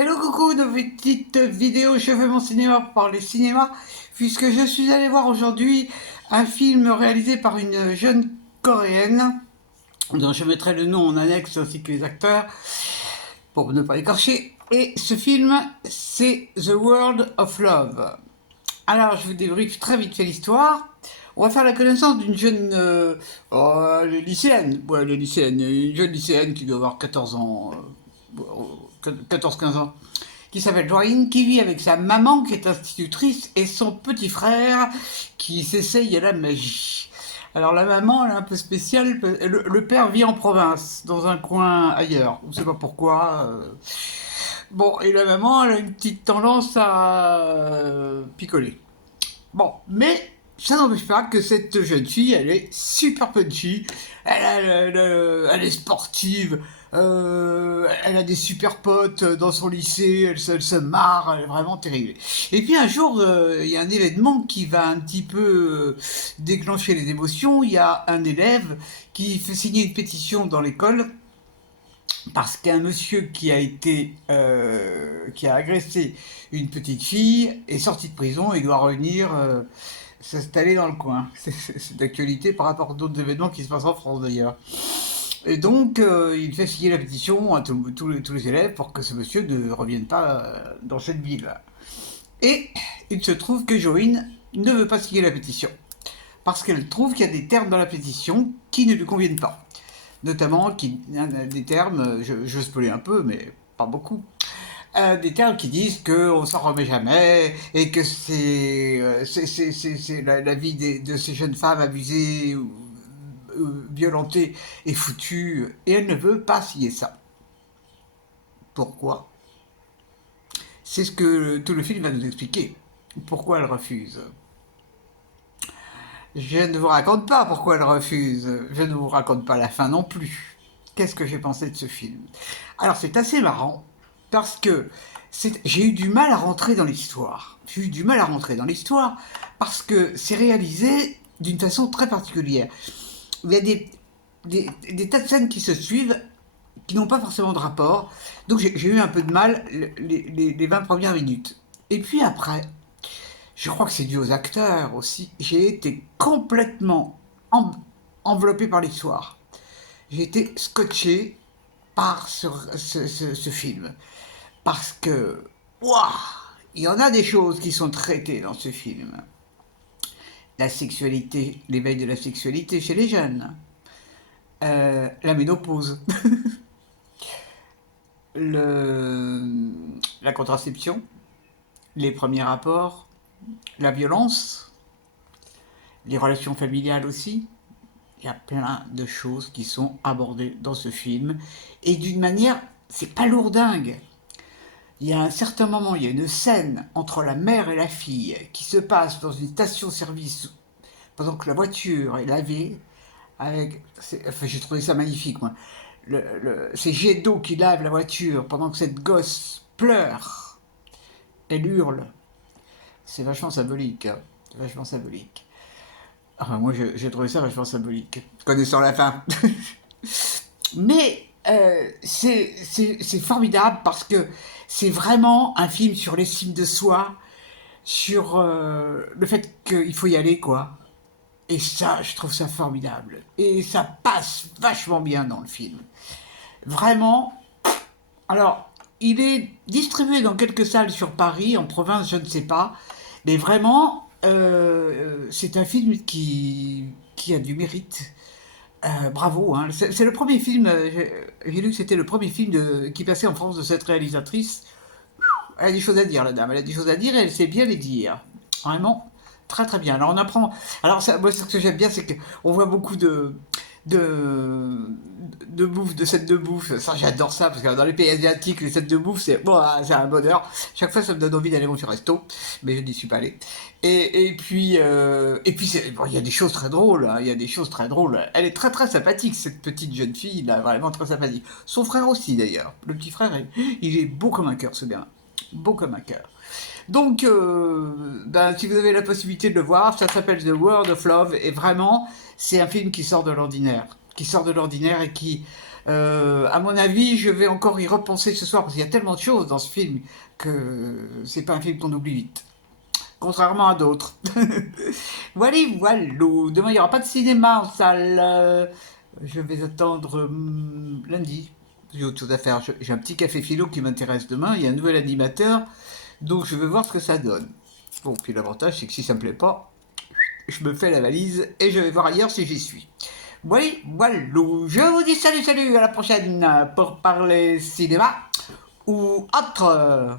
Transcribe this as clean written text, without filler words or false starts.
Hello coucou, de petite vidéo, je fais mon cinéma pour parler cinéma, puisque je suis allé voir aujourd'hui un film réalisé par une jeune coréenne, dont je mettrai le nom en annexe ainsi que les acteurs, pour ne pas écorcher. Et ce film, c'est The World of Love. Alors, je vous débriefe très vite fait l'histoire. On va faire la connaissance d'une jeune lycéenne. Ouais, elle est lycéenne. Une jeune lycéenne qui doit avoir 14 ans. 14-15 ans. Qui s'appelle Joanne, qui vit avec sa maman qui est institutrice et son petit frère qui s'essaye à la magie. Alors la maman, elle est un peu spéciale. Le père vit en province, dans un coin ailleurs. On ne sait pas pourquoi. Bon, et la maman, elle a une petite tendance à picoler. Bon, mais ça n'empêche pas que cette jeune fille, elle est super punchy, elle est sportive, elle a des super potes dans son lycée, elle se marre, elle est vraiment terrible. Et puis un jour, il y a un événement qui va un petit peu déclencher les émotions. Il y a un élève qui fait signer une pétition dans l'école parce qu'un monsieur qui a agressé une petite fille est sorti de prison et doit revenir s'installer dans le coin. C'est d'actualité par rapport à d'autres événements qui se passent en France d'ailleurs. Et donc, il fait signer la pétition à tous les élèves pour que ce monsieur ne revienne pas dans cette ville. Et il se trouve que Joïne ne veut pas signer la pétition parce qu'elle trouve qu'il y a des termes dans la pétition qui ne lui conviennent pas. Notamment des termes, je spoiler un peu, mais pas beaucoup, des termes qui disent qu'on s'en remet jamais et que c'est la vie de ces jeunes femmes abusées ou violentées et foutues, et elle ne veut pas signer ça. Pourquoi? C'est ce que tout le film va nous expliquer. Pourquoi elle refuse. Je ne vous raconte pas pourquoi elle refuse. Je ne vous raconte pas la fin non plus. Qu'est-ce que j'ai pensé de ce film? Alors c'est assez marrant parce que j'ai eu du mal à rentrer dans l'histoire. J'ai eu du mal à rentrer dans l'histoire parce que c'est réalisé d'une façon très particulière. Il y a des tas de scènes qui se suivent qui n'ont pas forcément de rapport. Donc j'ai eu un peu de mal les 20 premières minutes. Et puis après, je crois que c'est dû aux acteurs aussi, j'ai été complètement enveloppé par l'histoire. J'ai été scotché par ce film. Parce que, waouh, il y en a des choses qui sont traitées dans ce film. La sexualité, l'éveil de la sexualité chez les jeunes, la ménopause, la contraception, les premiers rapports, la violence, les relations familiales aussi. Il y a plein de choses qui sont abordées dans ce film. Et d'une manière, c'est pas lourdingue. Il y a un certain moment, il y a une scène entre la mère et la fille qui se passe dans une station-service pendant que la voiture est lavée. Enfin, j'ai trouvé ça magnifique, moi. Ces jets d'eau qui lavent la voiture pendant que cette gosse pleure. Elle hurle. C'est vachement symbolique. Hein. C'est vachement symbolique. Enfin, moi, j'ai trouvé ça vachement symbolique. Connaissant la fin. Mais c'est formidable parce que c'est vraiment un film sur l'estime de soi, sur le fait qu'il faut y aller, quoi. Et ça, je trouve ça formidable. Et ça passe vachement bien dans le film. Vraiment. Alors, il est distribué dans quelques salles sur Paris, en province, je ne sais pas. Mais vraiment, c'est un film qui a du mérite. Bravo, hein. C'est le premier film, j'ai lu que c'était le premier film qui passait en France de cette réalisatrice. Elle a des choses à dire, la dame, elle a des choses à dire et elle sait bien les dire. Vraiment, très très bien. Alors on apprend. Alors ça, moi, ce que j'aime bien, c'est qu'on voit beaucoup de, de bouffe, de sets de bouffe. Ça, j'adore ça, parce que dans les pays asiatiques, les sets de bouffe, c'est bon, c'est un bonheur. Chaque fois, ça me donne envie d'aller manger au resto, mais je n'y suis pas allé. Et puis bon, il y a des choses très drôles, hein, il y a des choses très drôles. Elle est très très sympathique, cette petite jeune fille, là, vraiment très sympathique. Son frère aussi, d'ailleurs. Le petit frère, il est beau comme un cœur, ce gamin. Beau comme un cœur. Donc, ben, si vous avez la possibilité de le voir, ça s'appelle The World of Love, et vraiment, c'est un film qui sort de l'ordinaire. Qui sort de l'ordinaire et qui À mon avis, je vais encore y repenser ce soir parce qu'il y a tellement de choses dans ce film que c'est pas un film qu'on oublie vite. Contrairement à d'autres. Voilà, voilà. Demain, il n'y aura pas de cinéma en salle. Je vais attendre lundi. J'ai autre chose à faire. J'ai un petit café philo qui m'intéresse demain. Il y a un nouvel animateur. Donc, je vais voir ce que ça donne. Bon, puis l'avantage, c'est que si ça me plaît pas, je me fais la valise et je vais voir ailleurs si j'y suis. Oui, voilà. Je vous dis salut, salut, à la prochaine pour parler cinéma ou autre.